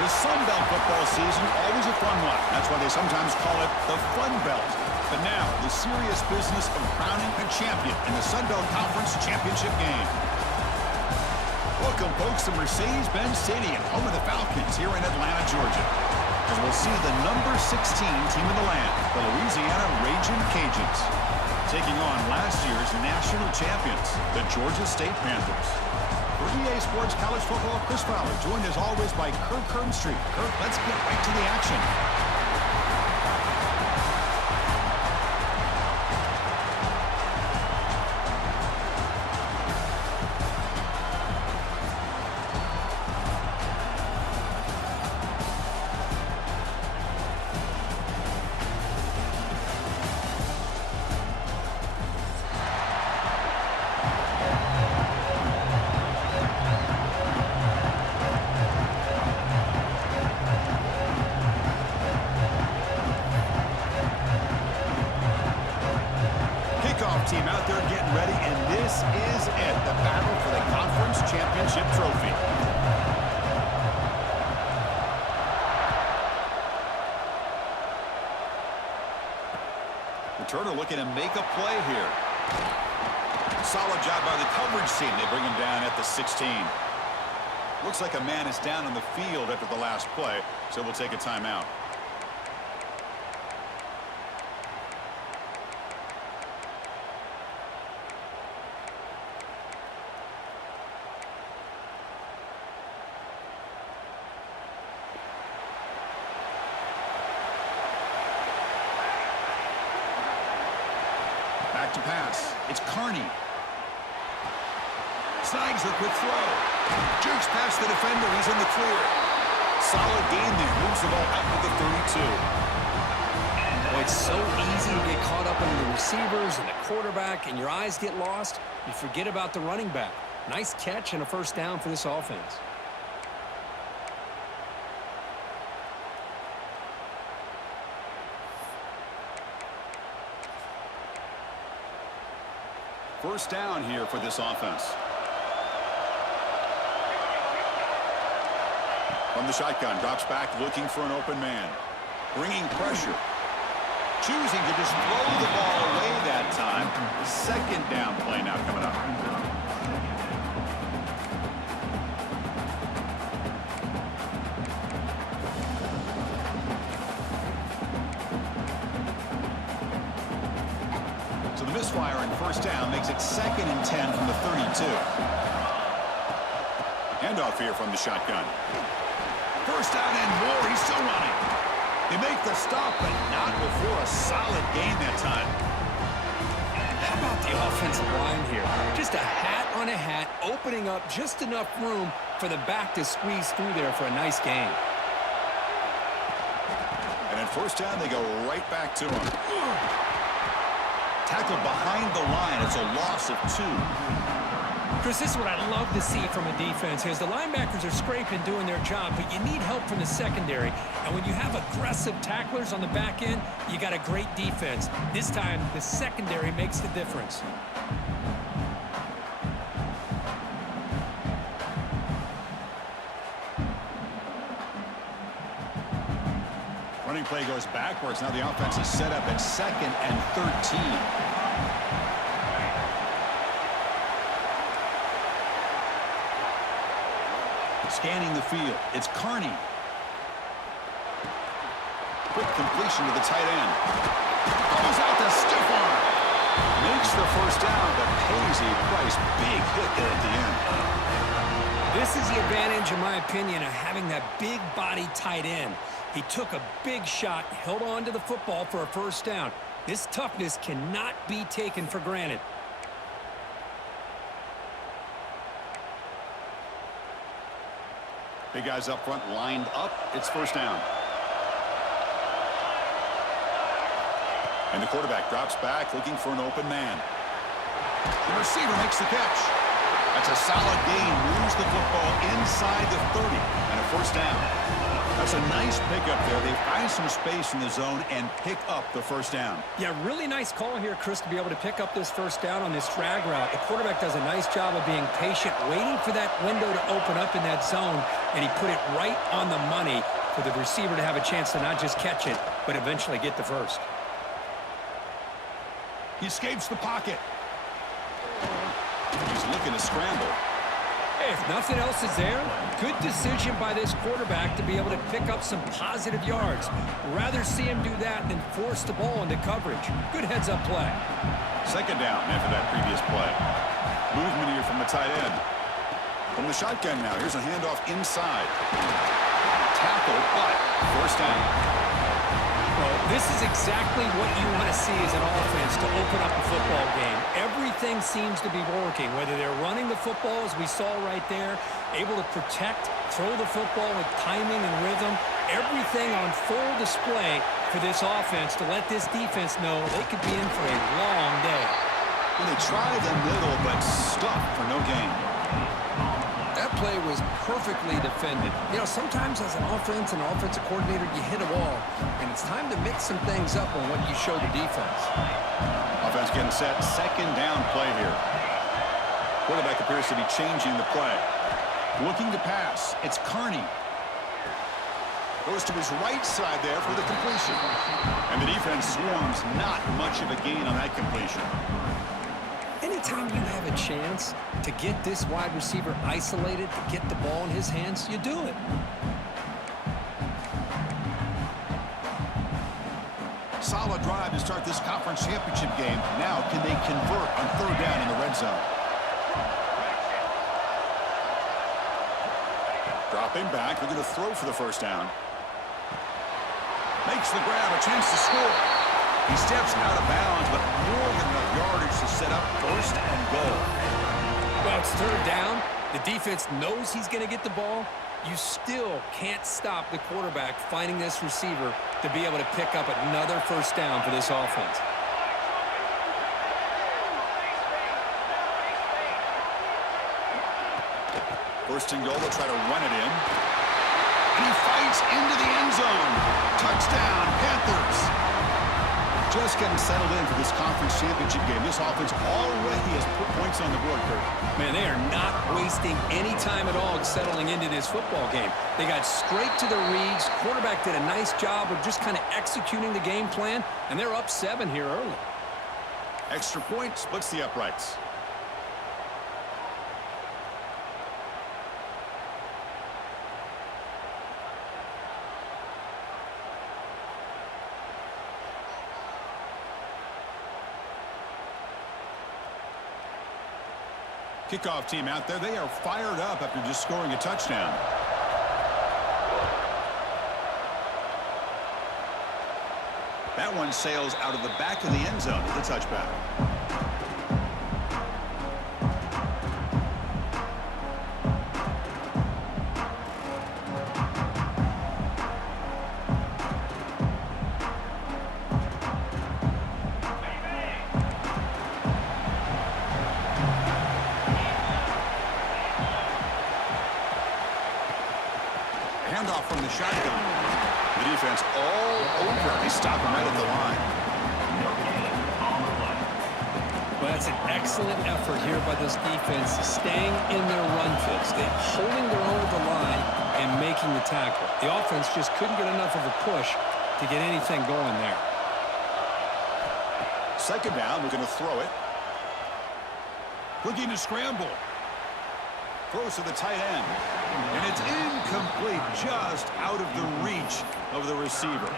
The Sun Belt football season, always a fun one. That's why they sometimes call it the Fun Belt. But now, the serious business of crowning a champion in the Sun Belt Conference Championship game. Welcome, folks, to Mercedes-Benz Stadium, home of the Falcons here in Atlanta, Georgia. As we'll see the number 16 team in the land, the Louisiana Ragin' Cajuns, taking on last year's national champions, the Georgia State Panthers. For EA Sports College Football, Chris Fowler, joined as always by Kirk Kernstreet. Kirk, let's get right to the action. Team out there getting ready, and this is it, the battle for the conference championship trophy. Returner looking to make a play here. Solid job by the coverage team. They bring him down at the 16. Looks like a man is down on the field after the last play, so we'll take a timeout. Back to pass. It's Carney. Snags the quick throw. Jukes past the defender. He's in the clear. Solid gain there. Moves the ball out to the 32. Well, it's so easy to get caught up in the receivers and the quarterback, and your eyes get lost. You forget about the running back. Nice catch and a first down for this offense. First down here for this offense. From the shotgun, drops back looking for an open man. Bringing pressure. Choosing to just throw the ball away that time. The second down play now coming up. So the misfire in first down makes it 2nd and 10 from the 32. Handoff here from the shotgun. First down and more. He's still running. They make the stop, but not before a solid gain that time. How about the offensive line here? Just a hat on a hat, opening up just enough room for the back to squeeze through there for a nice gain. And at first down, they go right back to him. Tackled behind the line. It's a loss of 2. Chris, this is what I love to see from a defense here. The linebackers are scraping, doing their job, but you need help from the secondary. And when you have aggressive tacklers on the back end, you got a great defense. This time, the secondary makes the difference. Running play goes backwards. Now the offense is set up at 2nd and 13. Scanning the field. It's Carney. Quick completion to the tight end. Goes out the stiff arm. Makes the first down, but pays a price. Big hit there at the end. This is the advantage, in my opinion, of having that big body tight end. He took a big shot, held on to the football for a first down. This toughness cannot be taken for granted. Big guys up front lined up. It's first down. And the quarterback drops back looking for an open man. The receiver makes the catch. That's a solid gain. Moves the football inside the 30 and a first down. That's a nice pickup there. They find some space in the zone and pick up the first down. Yeah, really nice call here, Chris, to be able to pick up this first down on this drag route. The quarterback does a nice job of being patient, waiting for that window to open up in that zone, and he put it right on the money for the receiver to have a chance to not just catch it, but eventually get the first. He escapes the pocket. He's looking to scramble. Hey, if nothing else is there, good decision by this quarterback to be able to pick up some positive yards. Rather see him do that than force the ball into coverage. Good heads-up play. Second down after that previous play. Movement here from the tight end. From the shotgun now, here's a handoff inside. Tackle, but first down. Well, this is exactly what you want to see as an offense to open up a football game. Everything seems to be working, whether they're running the football, as we saw right there, able to protect, throw the football with timing and rhythm, everything on full display for this offense to let this defense know they could be in for a long day. Well, they tried the middle, but stuck for no gain. That play was perfectly defended. You know, sometimes as an offensive coordinator, you hit a wall, and it's time to mix some things up on what you show the defense. Offense getting set. Second down play here. Quarterback appears to be changing the play. Looking to pass. It's Kearney. Goes to his right side there for the completion. And the defense swarms. Not much of a gain on that completion. Anytime you have a chance to get this wide receiver isolated, to get the ball in his hands, you do it. Solid drive to start this conference championship game. Now, can they convert on third down in the red zone? Dropping back. They're going to throw for the first down. Makes the grab. A chance to score. He steps out of bounds, but more than enough yardage to set up first and goal. Well, it's third down. The defense knows he's going to get the ball. You still can't stop the quarterback finding this receiver to be able to pick up another first down for this offense. First and goal, they'll try to run it in. And he fights into the end zone. Touchdown, Panthers. Just getting settled in for this conference championship game. This offense already has put points on the board, Kurt. Man, they are not wasting any time at all settling into this football game. They got straight to the reads. Quarterback did a nice job of just kind of executing the game plan, and they're up 7 here early. Extra point splits the uprights. Kickoff team out there. They are fired up after just scoring a touchdown. That one sails out of the back of the end zone with a touchback. Handoff from the shotgun. The defense all over. They stop him right at the line. Well, that's an excellent effort here by this defense, staying in their run fits. They're holding their own at the line and making the tackle. The offense just couldn't get enough of a push to get anything going there. Second down, we're going to throw it. Looking to scramble. Throws to the tight end. And it's incomplete, just out of the reach of the receiver.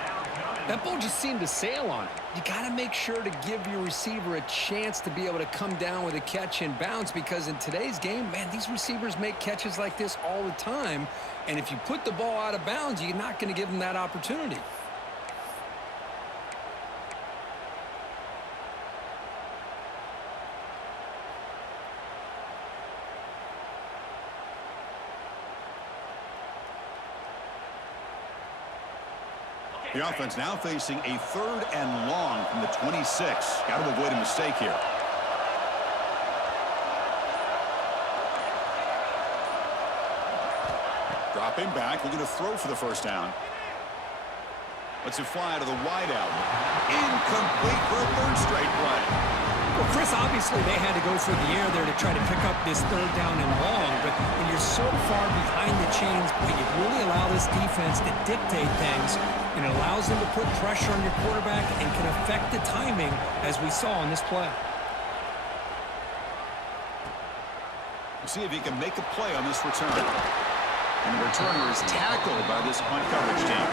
That ball just seemed to sail on it. You got to make sure to give your receiver a chance to be able to come down with a catch and bounce, because in today's game, man, these receivers make catches like this all the time. And if you put the ball out of bounds, you're not going to give them that opportunity. The offense now facing a third and long from the 26. Got to avoid a mistake here. Dropping back, looking to throw for the first down. Lets it fly to the wide out. Incomplete for a third straight play. Well, Chris, obviously they had to go for the air there to try to pick up this third down and long, but when you're so far behind the chains, boy, you really allow this defense to dictate things, and it allows them to put pressure on your quarterback and can affect the timing, as we saw on this play. We'll see if he can make a play on this return. And the returner is tackled by this punt coverage team.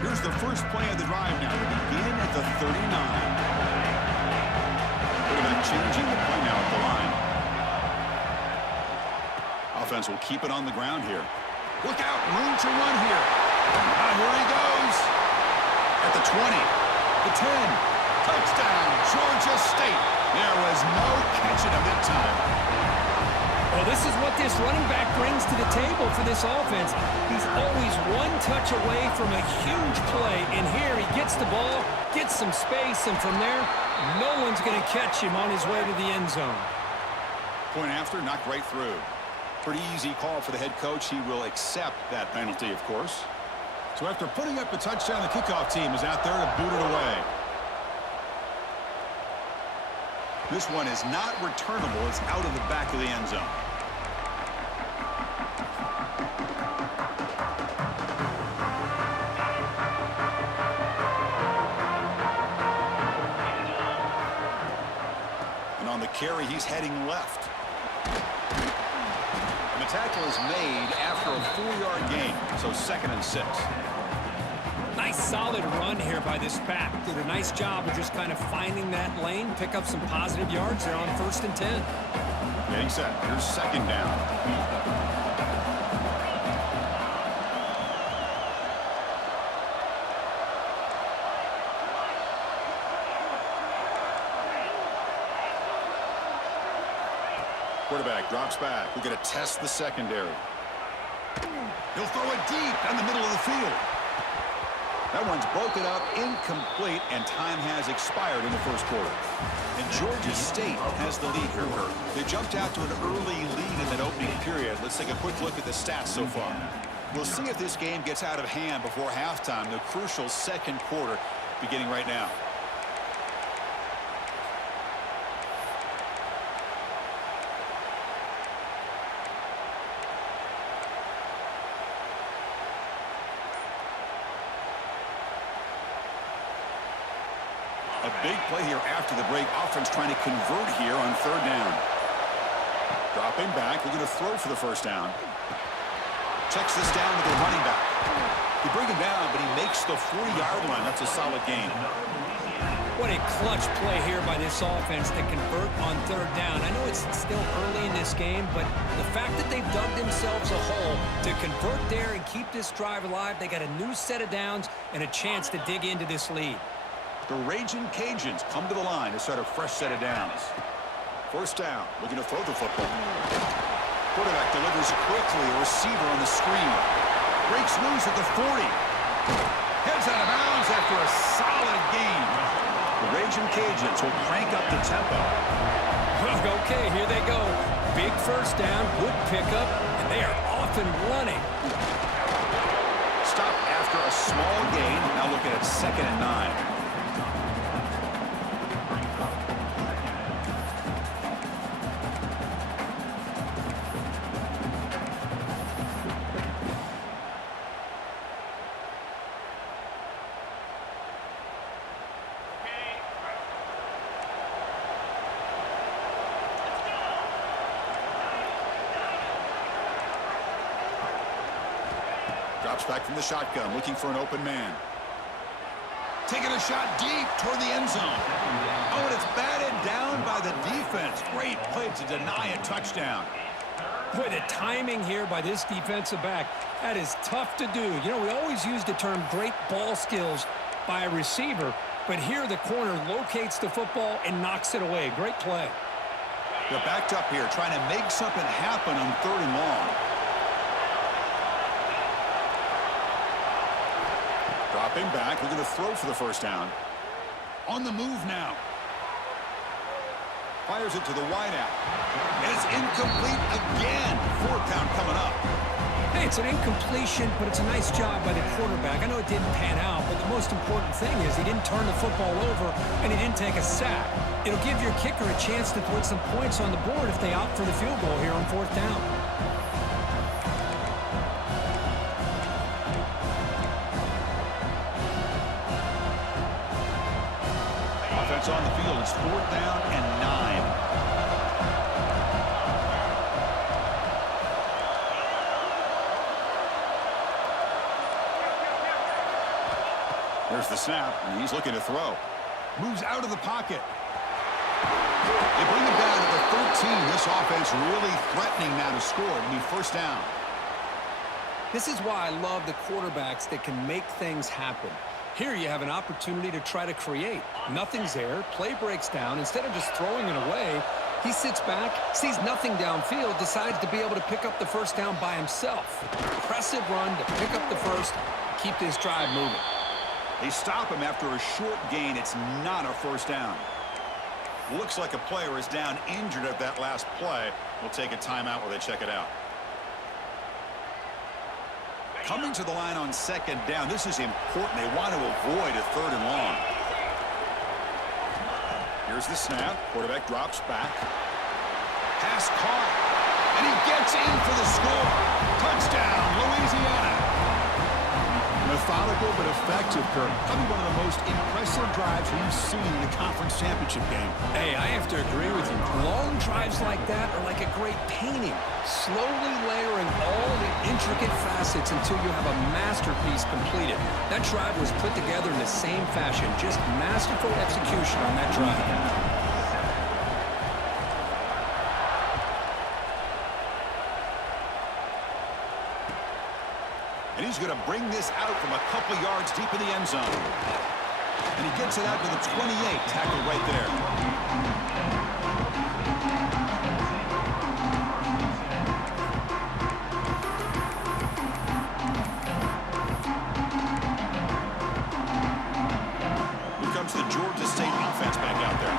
Here's the first play of the drive now to begin at the 39. Quarterback changing the play now at the line. Offense will keep it on the ground here. Look out, room to run here. Here he goes. At the 20, the 10. Touchdown, Georgia State. There was no catching him that time. Well, this is what this running back brings to the table for this offense. He's always one touch away from a huge play, and here he gets the ball, gets some space, and from there, no one's going to catch him on his way to the end zone. Point after, knocked right through. Pretty easy call for the head coach. He will accept that penalty, of course. So after putting up a touchdown, the kickoff team is out there to boot it away. This one is not returnable. It's out of the back of the end zone. And on the carry, he's heading left. And the tackle is made after a 4-yard gain, so 2nd and 6. Nice solid run here by this back. Did a nice job of just kind of finding that lane, pick up some positive yards there on 1st and 10. Getting set. Here's 2nd down. Quarterback drops back. We're going to test the secondary. He'll throw it deep down the middle of the field. That one's broken up, incomplete, and time has expired in the first quarter. And Georgia State has the lead here, Kurt. They jumped out to an early lead in that opening period. Let's take a quick look at the stats so far. We'll see if this game gets out of hand before halftime, the crucial second quarter beginning right now. A big play here after the break. Offense trying to convert here on 3rd down. Dropping back. We're going to throw for the first down. Checks this down to the running back. They bring him down, but he makes the 40-yard line. That's a solid gain. What a clutch play here by this offense to convert on 3rd down. I know it's still early in this game, but the fact that they've dug themselves a hole to convert there and keep this drive alive, they got a new set of downs and a chance to dig into this lead. The Raging Cajuns come to the line to start a fresh set of downs. 1st down, looking to throw the football. Quarterback delivers quickly, a receiver on the screen. Breaks loose at the 40. Heads out of bounds after a solid gain. The Raging Cajuns will crank up the tempo. Okay, here they go. Big first down, good pickup, and they are off and running. Stop after a small gain. Now looking at 2nd and 9. Drops back from the shotgun, looking for an open man. Taking a shot deep toward the end zone. Oh, and it's batted down by the defense. Great play to deny a touchdown. Boy, the timing here by this defensive back, that is tough to do. You know, we always use the term great ball skills by a receiver, but here the corner locates the football and knocks it away. Great play. They're backed up here, trying to make something happen on 3rd and long. Dropping back, looking to throw for the first down. On the move now. Fires it to the wideout. And it's incomplete again. 4th down coming up. Hey, it's an incompletion, but it's a nice job by the quarterback. I know it didn't pan out, but the most important thing is he didn't turn the football over and he didn't take a sack. It'll give your kicker a chance to put some points on the board if they opt for the field goal here on 4th down. Offense on the field. It's 4th down and 9. There's the snap, and he's looking to throw. Moves out of the pocket. They bring him down at the 13. This offense really threatening now to score. It'll be 1st down. This is why I love the quarterbacks that can make things happen. Here you have an opportunity to try to create. Nothing's there. Play breaks down. Instead of just throwing it away, he sits back, sees nothing downfield, decides to be able to pick up the 1st down by himself. Impressive run to pick up the first, keep this drive moving. They stop him after a short gain. It's not a 1st down. Looks like a player is down injured at that last play. We'll take a timeout while they check it out. Coming to the line on 2nd down. This is important. They want to avoid a 3rd and long. Here's the snap. Quarterback drops back. Pass caught. And he gets in for the score. Touchdown, Louisiana. Methodical but effective, Kirk. Probably one of the most impressive drives we've seen in a conference championship game. Hey, I have to agree with you. Long drives like that are like a great painting. Slowly layering all the intricate facets until you have a masterpiece completed. That drive was put together in the same fashion. Just masterful execution on that drive. And he's going to bring this out from a couple yards deep in the end zone. And he gets it out to the 28, tackled right there. Here comes the Georgia State offense back out there.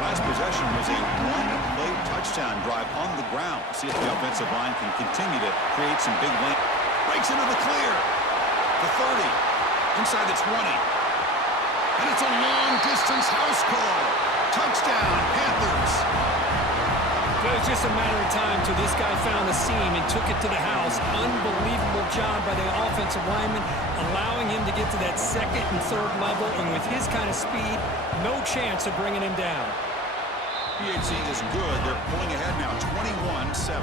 Last possession was a one-play touchdown drive on the ground. See if the offensive line can continue to create some big lane. Breaks into the clear. The 30. Inside the 20. And it's a long-distance house call. Touchdown, Panthers. It was just a matter of time till this guy found the seam and took it to the house. Unbelievable job by the offensive lineman, allowing him to get to that 2nd and 3rd level. And with his kind of speed, no chance of bringing him down. PHC is good. They're pulling ahead now, 21-7.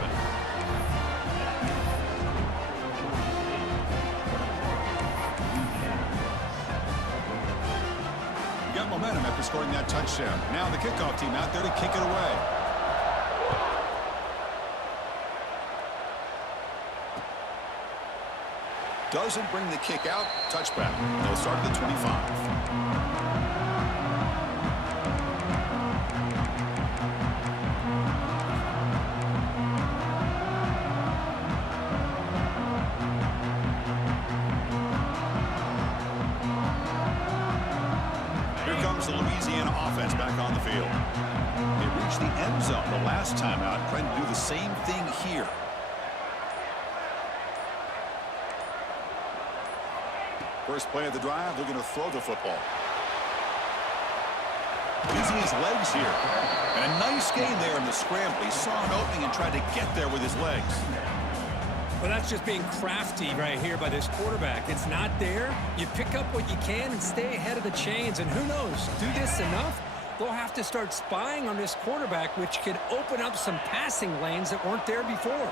Momentum after scoring that touchdown. Now the kickoff team out there to kick it away. Doesn't bring the kick out. Touchback. They'll start at the 25. The Louisiana offense back on the field. They reached the end zone the last time out, trying to do the same thing here. First play of the drive, looking to throw the football. Using his legs here. And a nice gain there in the scramble. He saw an opening and tried to get there with his legs. Well, that's just being crafty right here by this quarterback. It's not there. You pick up what you can and stay ahead of the chains. And who knows, do this enough, they'll have to start spying on this quarterback, which could open up some passing lanes that weren't there before.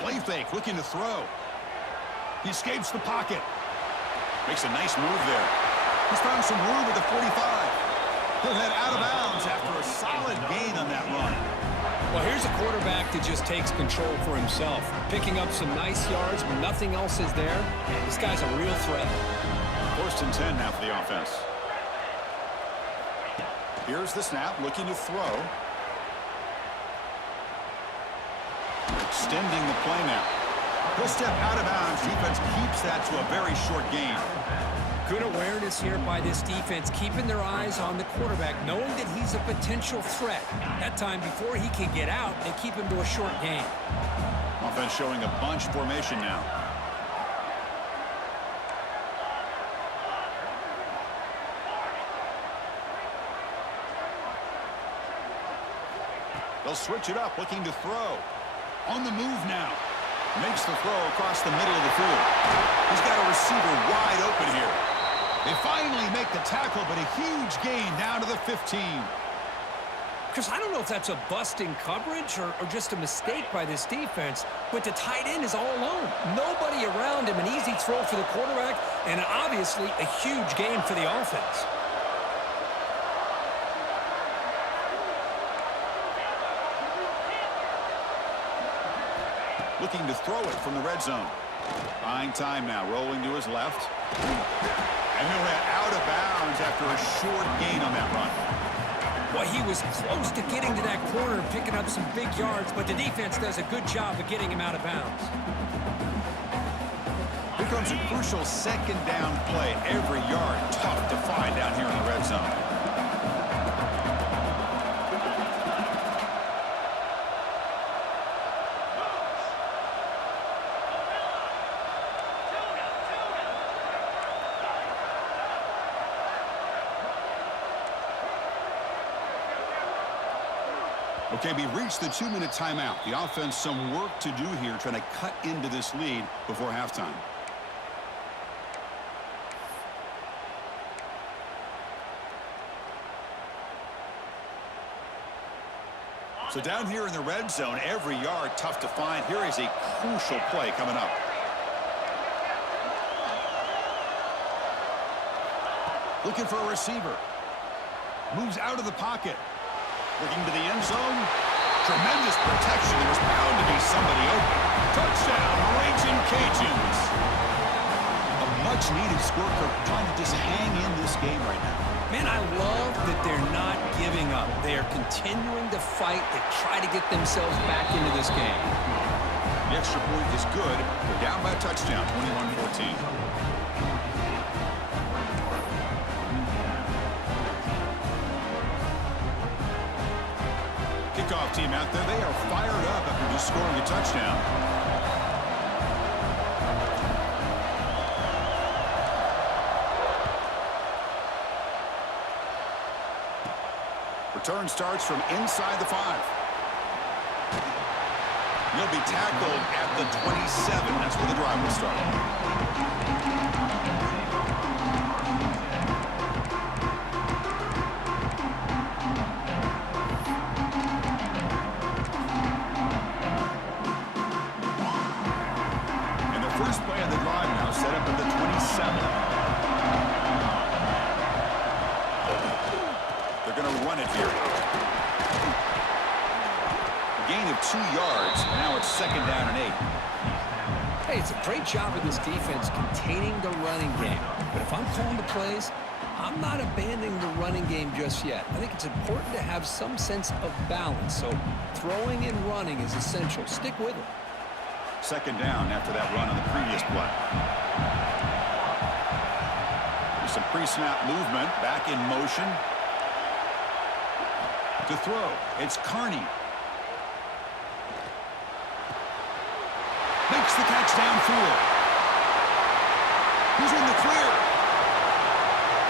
Play fake, looking to throw. He escapes the pocket. Makes a nice move there. He's found some room at the 45. He'll head out of bounds after a solid gain on that run. Well, here's a quarterback that just takes control for himself, picking up some nice yards when nothing else is there. This guy's a real threat. 1st and 10 now for the offense. Here's the snap, looking to throw. Extending the play now. He'll step out of bounds. Defense keeps that to a very short gain. Good awareness here by this defense, keeping their eyes on the quarterback, knowing that he's a potential threat. That time, before he can get out, they keep him to a short gain. Offense showing a bunch formation now. They'll switch it up, looking to throw. On the move now. Makes the throw across the middle of the field. He's got a receiver wide open here. They finally make the tackle, but a huge gain down to the 15. Because I don't know if that's a busting coverage or just a mistake by this defense, but the tight end is all alone. Nobody around him, an easy throw for the quarterback, and obviously a huge gain for the offense. Looking to throw it from the red zone. Buying time now, rolling to his left. And he'll head out of bounds after a short gain on that run. Well, he was close to getting to that corner and picking up some big yards, but the defense does a good job of getting him out of bounds. Here comes a crucial 2nd down play. Every yard tough to find down here in the red zone. Okay, we reached the 2-minute timeout. The offense some work to do here, trying to cut into this lead before halftime. So down here in the red zone, every yard tough to find. Here is a crucial play coming up. Looking for a receiver. Moves out of the pocket. Looking to the end zone. Tremendous protection. There's bound to be somebody open. Touchdown, Raging Cajuns. A much-needed score for trying to just hang in this game right now. Man, I love that they're not giving up. They are continuing to fight to try to get themselves back into this game. The extra point is good. They're down by a touchdown, 21-14. Kickoff team out there. They are fired up after just scoring a touchdown. Return starts from inside the 5. He'll be tackled at the 27. That's where the drive will start. First play of the drive now set up at the 27. They're going to run it here. A gain of 2 yards. Now it's 2nd down and 8. Hey, it's a great job of this defense containing the running game. But if I'm calling the plays, I'm not abandoning the running game just yet. I think it's important to have some sense of balance. So throwing and running is essential. Stick with it. 2nd down after that run on the previous play. There's some pre-snap movement. Back in motion. To throw. It's Carney. Makes the catch downfield. He's in the clear.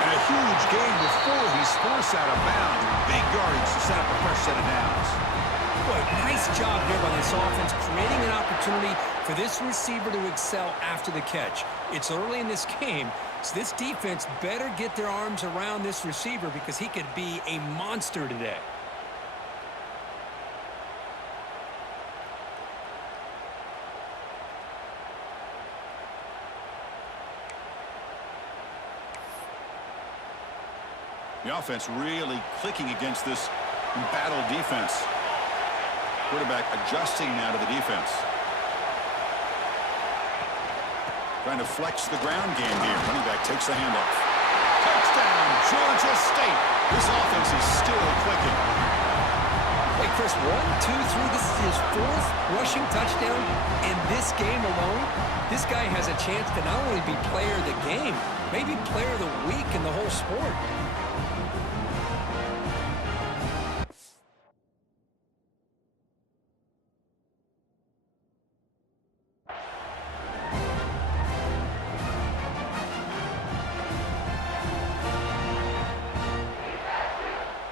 And a huge gain before he's forced out of bounds. Big yardage to set up a fresh set of downs. Boy, nice job here by this offense, creating an opportunity for this receiver to excel after the catch. It's early in this game, so this defense better get their arms around this receiver because he could be a monster today. The offense really clicking against this embattled defense. Quarterback adjusting now to the defense. Trying to flex the ground game here. Running back takes the handoff. Touchdown, Georgia State. This offense is still clicking. Hey, Chris, 1, 2, 3. This is his 4th rushing touchdown in this game alone. This guy has a chance to not only be player of the game, maybe player of the week in the whole sport.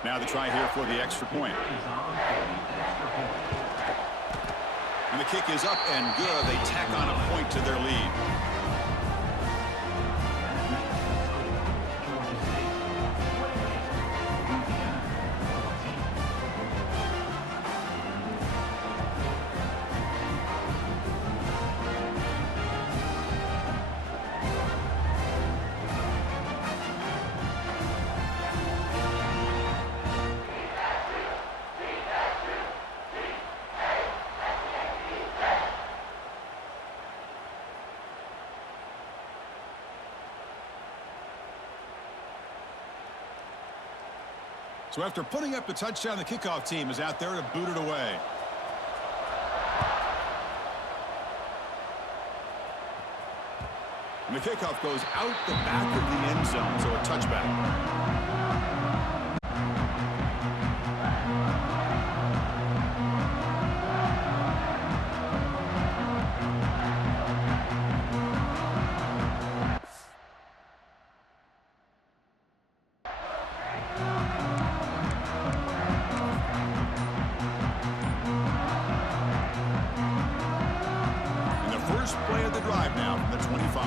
Now the try here for the extra point. And the kick is up and good. They tack on a point to their lead. So after putting up the touchdown, the kickoff team is out there to boot it away. And the kickoff goes out the back of the end zone, so a touchback. First play of the drive now from the 25.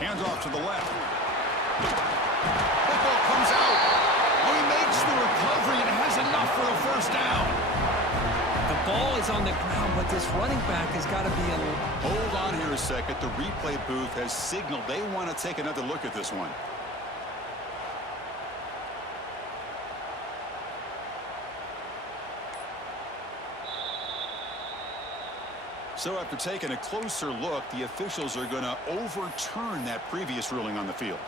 Hands off to the left. Football comes out. Oh, he makes the recovery and has enough for a first down. The ball is on the ground, but this running back has got to be a... Hold on here a second. The replay booth has signaled they want to take another look at this one. So after taking a closer look, the officials are going to overturn that previous ruling on the field.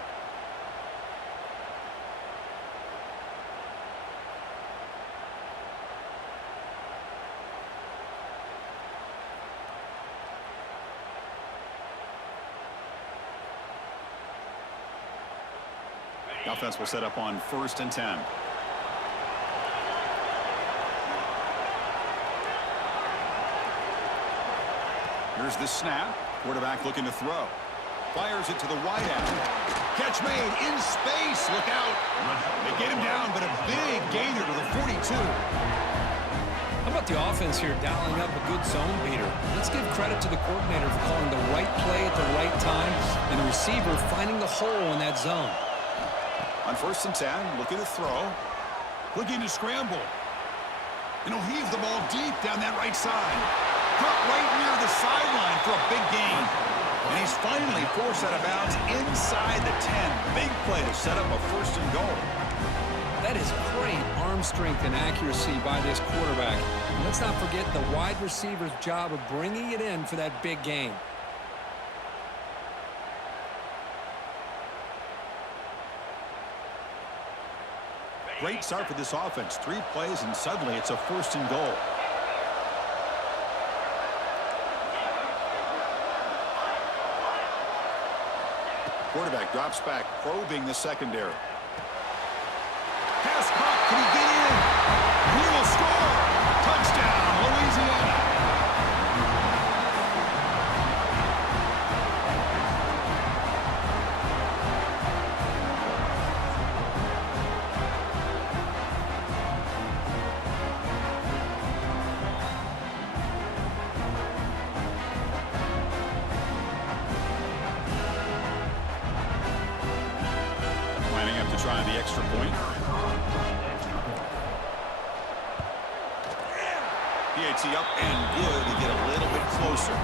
The offense will set up on 1st and 10. Here's the snap. Quarterback looking to throw. Fires it to the wide end. Catch made in space. Look out. They get him down, but a big gainer to the 42. How about the offense here dialing up a good zone beater? Let's give credit to the coordinator for calling the right play at the right time and the receiver finding the hole in that zone. On 1st and 10, looking to throw. Looking to scramble. And he'll heave the ball deep down that right side. Caught right near the sideline for a big gain. And he's finally forced out of bounds inside the 10. Big play to set up a 1st and goal. That is great arm strength and accuracy by this quarterback. And let's not forget the wide receiver's job of bringing it in for that big gain. Great start for this offense. 3 plays, and suddenly it's a 1st and goal. Quarterback drops back, probing the secondary. Pass caught. Can he get in? He will score. Touchdown, Louisiana. to try the extra point. PAT up and good to get a little bit closer.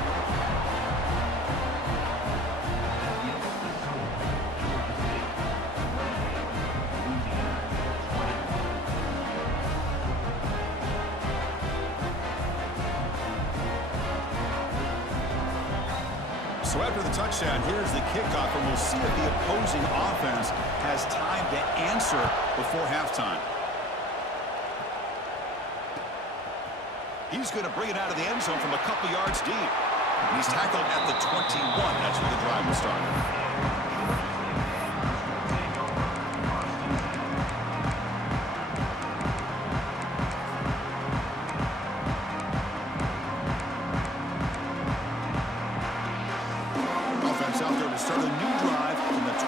So after the touchdown, here's the kickoff, and we'll see if the opposing offense has time to answer before halftime. He's going to bring it out of the end zone from a couple yards deep. He's tackled at the 21. That's where the drive will start. Out there to start a new drive from the 21.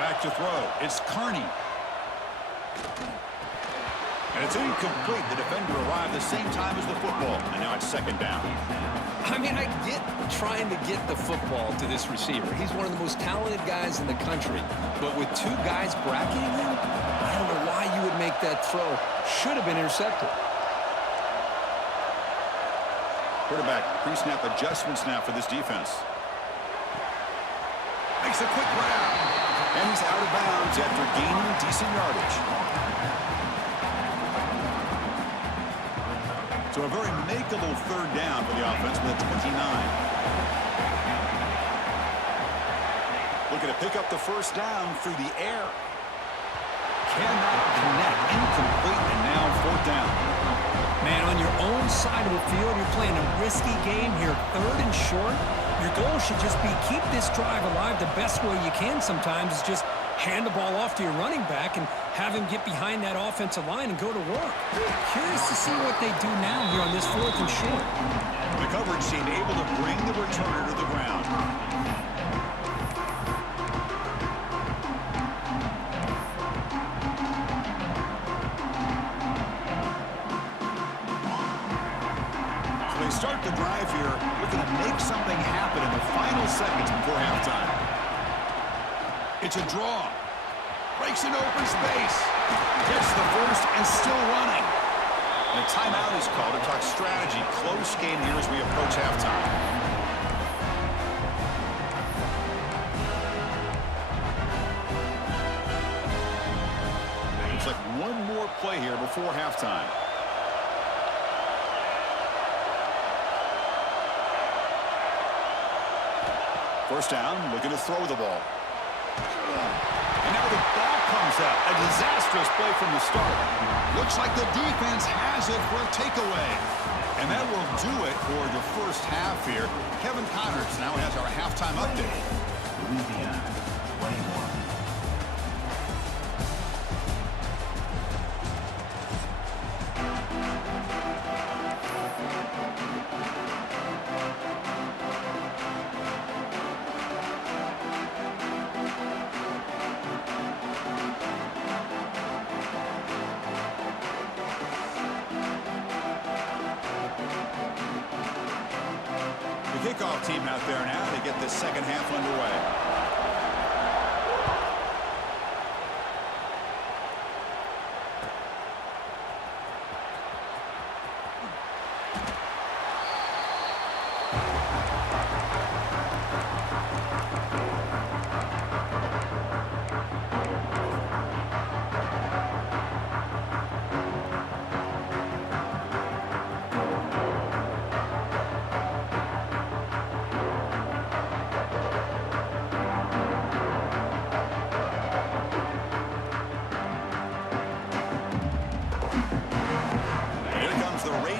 Back to throw. It's Carney. And it's incomplete. The defender arrived the same time as the football. And now it's second down. I mean, I get trying to get the football to this receiver. He's one of the most talented guys in the country. But with two guys bracketing him, I don't know why you would make that throw. Should have been intercepted. Quarterback pre-snap adjustments now for this defense. Makes a quick grab. And he's out of bounds after gaining decent yardage. So a very makeable third down for the offense with a 29. Looking to pick up the first down through the air. Cannot connect. Incomplete, and now fourth down. Man, on your own side of the field, you're playing a risky game here, third and short. Your goal should just be keep this drive alive the best way you can sometimes is just hand the ball off to your running back and have him get behind that offensive line and go to work. Curious to see what they do now here on this fourth and short. The coverage team able to bring the returner to the ground. Start the drive here, looking to make something happen in the final seconds before halftime. It's a draw. Breaks an open space. Gets the first and still running. And a timeout is called to talk strategy. Close game here as we approach halftime. Looks like one more play here before halftime. First down, looking to throw the ball. And now the ball comes out. A disastrous play from the start. Looks like the defense has it for a takeaway. And that will do it for the first half here. Kevin Connors now has our halftime update. Louisiana, 21. Kickoff team out there now to get this second half underway.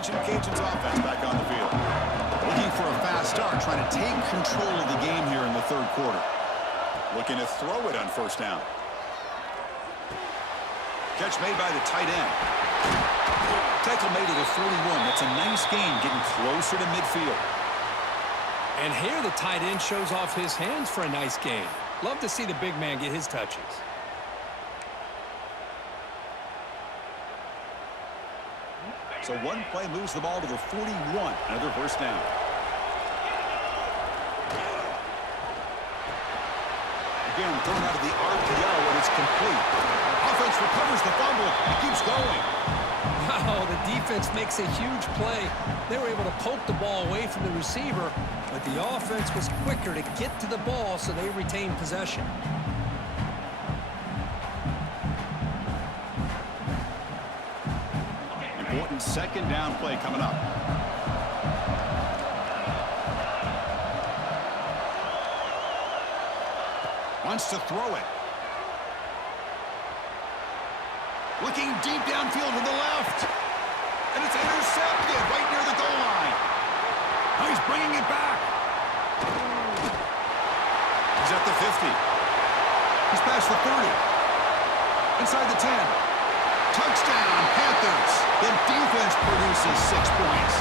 Cajuns offense back on the field. Looking for a fast start, trying to take control of the game here in the third quarter. Looking to throw it on first down. Catch made by the tight end. Tackle made at the 41. That's a nice gain, getting closer to midfield. And here the tight end shows off his hands for a nice gain. Love to see the big man get his touches. So one play moves the ball to the 41. Another first down. Again, thrown out of the RPO, and it's complete. Offense recovers the fumble. It keeps going. Wow, the defense makes a huge play. They were able to poke the ball away from the receiver, but the offense was quicker to get to the ball, so they retained possession. Important second down play coming up. Wants to throw it. Looking deep downfield to the left. And it's intercepted right near the goal line. Now he's bringing it back. He's at the 50. He's past the 30. Inside the 10. Touchdown, Panthers. The defense produces 6 points.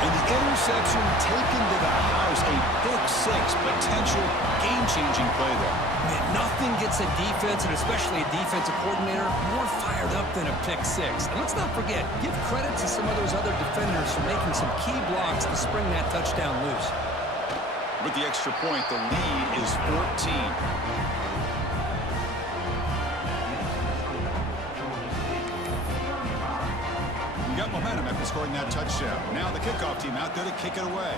And the interception taken to the house, a pick 6, potential game-changing play there. Man, nothing gets a defense, and especially a defensive coordinator, more fired up than a pick 6. And let's not forget, give credit to some of those other defenders for making some key blocks to spring that touchdown loose. With the extra point, the lead is 14. Got momentum after scoring that touchdown. Now the kickoff team out there to kick it away.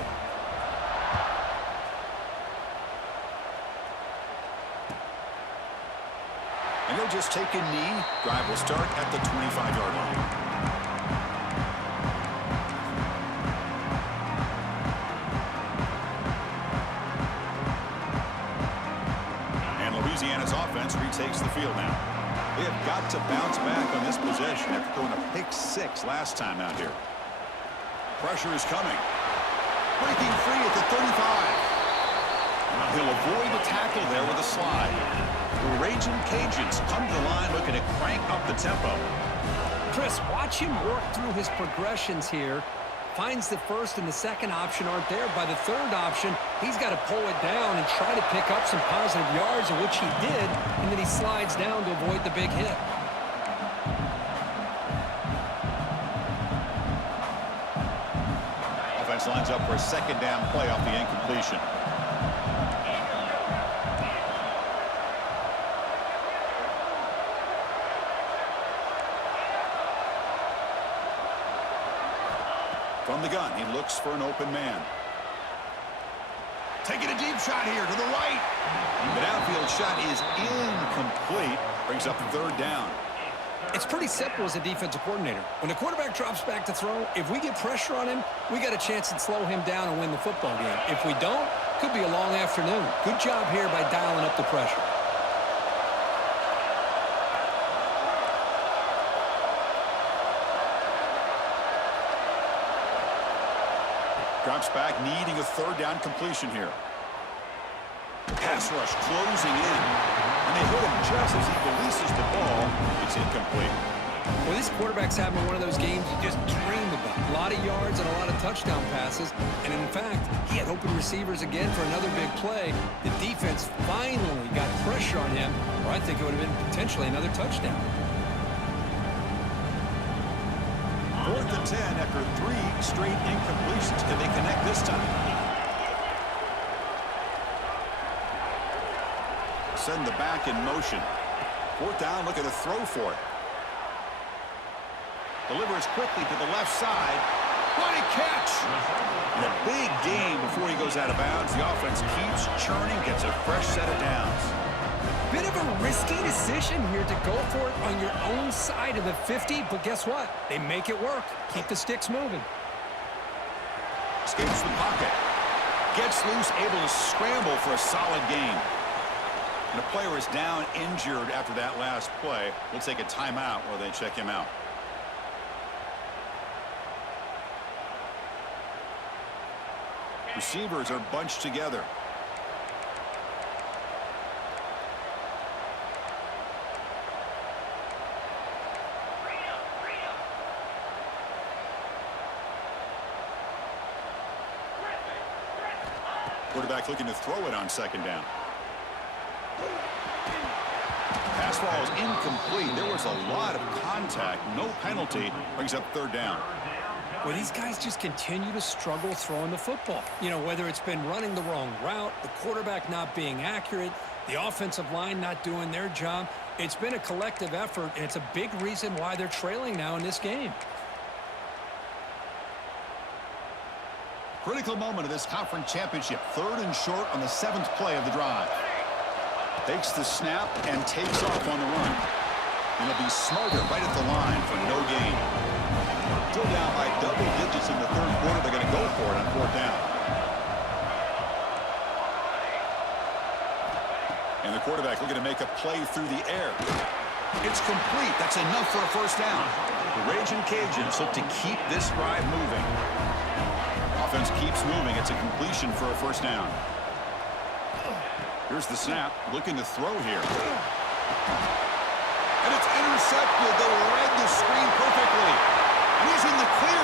And he'll just take a knee. Drive will start at the 25-yard line. And Louisiana's offense retakes the field now. They have got to bounce back on this possession after throwing a pick 6 last time out here. Pressure is coming. Breaking free at the 35. He'll avoid the tackle there with a slide. The Raging Cajuns come to the line looking to crank up the tempo. Chris, watch him work through his progressions here. Finds the first and the second option aren't there. By the third option, he's got to pull it down and try to pick up some positive yards, of which he did, and then he slides down to avoid the big hit. Offense lines up for a second down play off the incompletion. From the gun, he looks for an open man. Taking a deep shot here to the right. The downfield shot is incomplete. Brings up third down. It's pretty simple as a defensive coordinator. When the quarterback drops back to throw, if we get pressure on him, we got a chance to slow him down and win the football game. If we don't, could be a long afternoon. Good job here by dialing up the pressure. Drops back, needing a third down completion here. Pass rush closing in. And they hit him just as he releases the ball. It's incomplete. Well, this quarterback's having one of those games you just dream about. A lot of yards and a lot of touchdown passes. And in fact, he had open receivers again for another big play. The defense finally got pressure on him, or I think it would have been potentially another touchdown. 4th and 10 after 3 straight incompletions. Can they connect this time? Send the back in motion. 4th down, looking to throw for it. Delivers quickly to the left side. What a catch! And a big gain before he goes out of bounds. The offense keeps churning, gets a fresh set of downs. Bit of a risky decision here to go for it on your own side of the 50, but guess what? They make it work. Keep the sticks moving. Escapes the pocket. Gets loose, able to scramble for a solid gain. And a player is down injured after that last play. We'll take a timeout while they check him out. Receivers are bunched together. Quarterback looking to throw it on second down. Pass ball is incomplete. There was a lot of contact. No penalty. Brings up third down. Well, these guys just continue to struggle throwing the football. You know, whether it's been running the wrong route, the quarterback not being accurate, The offensive line not doing their job. It's been a collective effort, and it's a big reason why they're trailing now in this game. Critical moment of this conference championship. 3rd and short on the 7th play of the drive. Takes the snap and takes off on the run. And he'll be smarter right at the line for no gain. Still down by double digits in the 3rd quarter. They're going to go for it on 4th down. And the quarterback looking to make a play through the air. It's complete. That's enough for a 1st down. The Raging Cajuns look to keep this drive moving. Offense keeps moving. It's a completion for a 1st down. Here's the snap. Looking to throw here. And it's intercepted. They read the screen perfectly. And he's in the clear